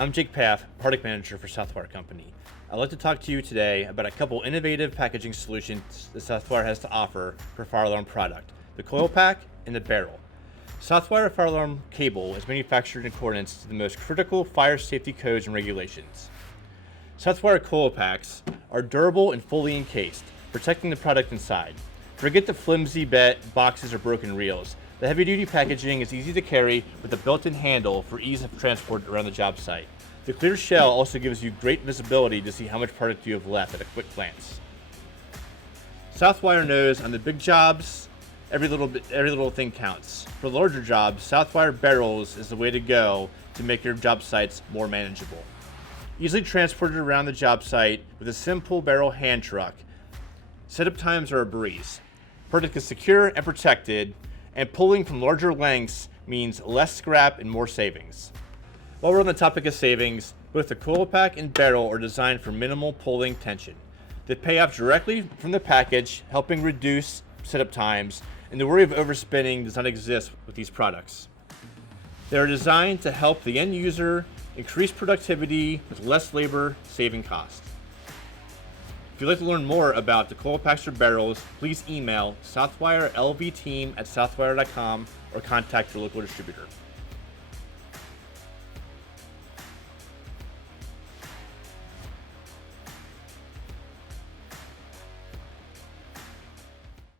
I'm Jake Payoff, Product Manager for Southwire Company. I'd like to talk to you today about a couple innovative packaging solutions that Southwire has to offer for fire alarm product, the CoilPAK and the barrel. Southwire fire alarm cable is manufactured in accordance to the most critical fire safety codes and regulations. Southwire CoilPAKs are durable and fully encased, protecting the product inside. Forget the flimsy boxes or broken reels. The heavy-duty packaging is easy to carry with a built-in handle for ease of transport around the job site. The clear shell also gives you great visibility to see how much product you have left at a quick glance. Southwire knows on the big jobs, every little thing counts. For larger jobs, Southwire barrels is the way to go to make your job sites more manageable. Easily transported around the job site with a SIMpull barrel hand truck, setup times are a breeze. Product is secure and protected, and pulling from larger lengths means less scrap and more savings. While we're on the topic of savings, both the CoilPAK and barrel are designed for minimal pulling tension. They pay off directly from the package, helping reduce setup times, and the worry of overspinning does not exist with these products. They are designed to help the end user increase productivity with less labor, saving costs. If you'd like to learn more about the CoilPAKs or barrels, please email southwirelvteam@southwire.com or contact your local distributor.